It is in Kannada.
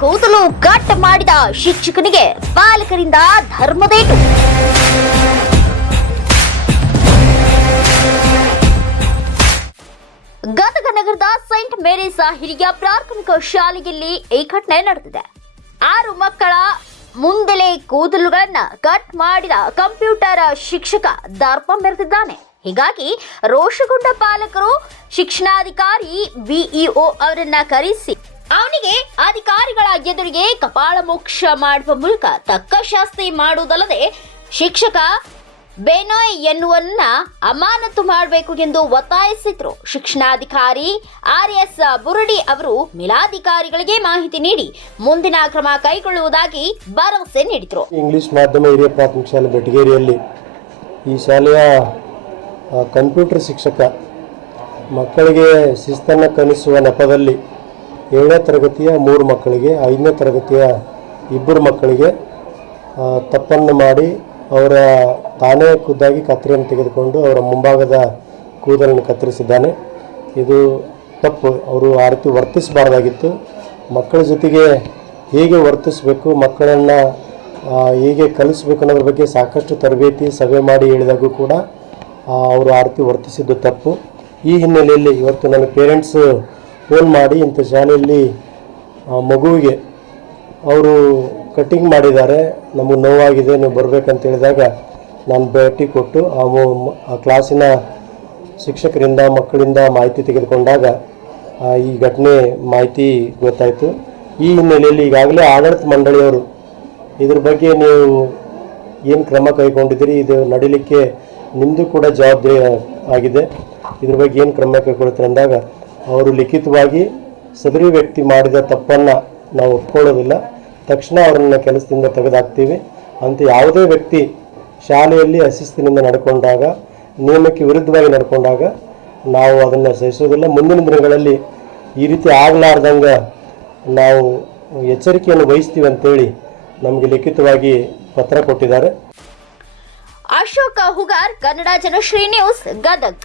ಕೂದಲು ಕಟ್ ಮಾಡಿದ ಶಿಕ್ಷಕನಿಗೆ ಪಾಲಕರಿಂದ ಧರ್ಮದೇಟು. ಗದಗ ನಗರದ ಸೈಂಟ್ ಮೇರೀಸ್ ಹಿರಿಯ ಪ್ರಾಥಮಿಕ ಶಾಲೆಯಲ್ಲಿ ಈ ಘಟನೆ ನಡೆದಿದೆ. ಆರು ಮಕ್ಕಳ ಮುಂದೆಲೆ ಕೂದಲುಗಳನ್ನ ಕಟ್ ಮಾಡಿದ ಕಂಪ್ಯೂಟರ್ ಶಿಕ್ಷಕ ದರ್ಪ ಮೆರೆದಿದ್ದಾನೆ ಹೀಗಾಗಿ ರೋಷಗೊಂಡ ಪಾಲಕರು ಶಿಕ್ಷಣಾಧಿಕಾರಿ ಬಿಇಒ ಅವರನ್ನ ಕರೆಸಿ ಅವನಿಗೆ ಅಧಿಕಾರಿಗಳ ಎದುರಿಗೆ ಕಪಾಳ ಮೋಕ್ಷ ಮಾಡುವ ಮೂಲಕ ತಕ್ಕ ಶಾಸ್ತಿ ಮಾಡುವುದಲ್ಲದೆ ಶಿಕ್ಷಕ ಬೆನೋಯ್ ಎನ್ನುವನ್ನ ಅಮಾನತು ಮಾಡಬೇಕು ಎಂದು ಒತ್ತಾಯಿಸಿದ್ರು. ಶಿಕ್ಷಣಾಧಿಕಾರಿ ಆರ್ ಎಸ್ ಬುರುಡಿ ಅವರು ಮೇಲಾಧಿಕಾರಿಗಳಿಗೆ ಮಾಹಿತಿ ನೀಡಿ ಮುಂದಿನ ಕ್ರಮ ಕೈಗೊಳ್ಳುವುದಾಗಿ ಭರವಸೆ ನೀಡಿದ್ರು. ಇಂಗ್ಲಿಷ್ ಮಾಧ್ಯಮ ಹಿರಿಯ ಪ್ರಾಥಮಿಕ ಶಾಲೆ ಬೆಟಗೇರಿಯಲ್ಲಿ ಈ ಶಾಲೆಯ ಕಂಪ್ಯೂಟರ್ ಶಿಕ್ಷಕ ಮಕ್ಕಳಿಗೆ ಶಿಸ್ತನ್ನು ಕಲಿಸುವ ನೆಪದಲ್ಲಿ ಏಳನೇ ತರಗತಿಯ ಮೂರು ಮಕ್ಕಳಿಗೆ, ಐದನೇ ತರಗತಿಯ ಇಬ್ಬರು ಮಕ್ಕಳಿಗೆ ತಪ್ಪನ್ನು ಮಾಡಿ ಅವರ ತಾನೇ ಖುದ್ದಾಗಿ ಕತ್ತರಿಯನ್ನು ತೆಗೆದುಕೊಂಡು ಅವರ ಮುಂಭಾಗದ ಕೂದಲನ್ನು ಕತ್ತರಿಸಿದ್ದಾನೆ. ಇದು ತಪ್ಪು. ಅವರು ಆ ರೀತಿ ವರ್ತಿಸಬಾರ್ದಾಗಿತ್ತು. ಮಕ್ಕಳ ಜೊತೆಗೆ ಹೇಗೆ ವರ್ತಿಸಬೇಕು, ಮಕ್ಕಳನ್ನು ಹೇಗೆ ಕಲಿಸ್ಬೇಕು ಅನ್ನೋದ್ರ ಬಗ್ಗೆ ಸಾಕಷ್ಟು ತರಬೇತಿ, ಸಭೆ ಮಾಡಿ ಹೇಳಿದಾಗೂ ಕೂಡ ಅವರು ಆ ರೀತಿ ವರ್ತಿಸಿದ್ದು ತಪ್ಪು. ಈ ಹಿನ್ನೆಲೆಯಲ್ಲಿ ಇವತ್ತು ನನ್ನ ಪೇರೆಂಟ್ಸ್ ಫೋನ್ ಮಾಡಿ ಇಂಥ ಶಾಲೆಯಲ್ಲಿ ಆ, ಮಗುವಿಗೆ ಅವರು ಕಟ್ಟಿಂಗ್ ಮಾಡಿದ್ದಾರೆ ನಮಗೆ ನೋವಾಗಿದೆ ನೀವು ಬರಬೇಕಂತ ಹೇಳಿದಾಗ ನಾನು ಭೇಟಿ ಕೊಟ್ಟು ಆ ಆ ಕ್ಲಾಸಿನ ಶಿಕ್ಷಕರಿಂದ ಮಕ್ಕಳಿಂದ ಮಾಹಿತಿ ತೆಗೆದುಕೊಂಡಾಗ ಈ ಘಟನೆ ಮಾಹಿತಿ ಗೊತ್ತಾಯಿತು. ಈ ಹಿನ್ನೆಲೆಯಲ್ಲಿ ಈಗಾಗಲೇ ಆಡಳಿತ ಮಂಡಳಿಯವರು ಇದ್ರ ಬಗ್ಗೆ ನೀವು ಏನು ಕ್ರಮ ಕೈಗೊಂಡಿದ್ದೀರಿ? ಇದು ನಡೀಲಿಕ್ಕೆ ನಿಮ್ಮದು ಕೂಡ ಜವಾಬ್ದಾರಿ ಆಗಿದೆ. ಇದ್ರ ಬಗ್ಗೆ ಏನು ಕ್ರಮ ಕೈಗೊಳ್ತಾರೆ ಅಂದಾಗ ಅವರು ಲಿಖಿತವಾಗಿ ಸದರಿ ವ್ಯಕ್ತಿ ಮಾಡಿದ ತಪ್ಪನ್ನು ನಾವು ಒಪ್ಕೊಳ್ಳೋದಿಲ್ಲ. ತಕ್ಷಣ ಅವರನ್ನ ಕೆಲಸದಿಂದ ತೆಗೆದಾಕ್ತೀವಿ. ಅಂತ ಯಾವುದೇ ವ್ಯಕ್ತಿ ಶಾಲೆಯಲ್ಲಿ ಅಶಿಸ್ತಿನಿಂದ ನಡ್ಕೊಂಡಾಗ, ನಿಯಮಕ್ಕೆ ವಿರುದ್ಧವಾಗಿ ನಡ್ಕೊಂಡಾಗ ನಾವು ಅದನ್ನು ಸಹಿಸೋದಿಲ್ಲ. ಮುಂದಿನ ದಿನಗಳಲ್ಲಿ ಈ ರೀತಿ ಆಗಲಾರ್ದಂಗೆ ನಾವು ಎಚ್ಚರಿಕೆಯನ್ನು ವಹಿಸ್ತೀವಿ ಅಂತೇಳಿ ನಮಗೆ ಲಿಖಿತವಾಗಿ ಪತ್ರ ಕೊಟ್ಟಿದ್ದಾರೆ. ಅಶೋಕ ಹುಗಾರ್, ಕನ್ನಡ ಜನಶ್ರೀ ನ್ಯೂಸ್, ಗದಗ್.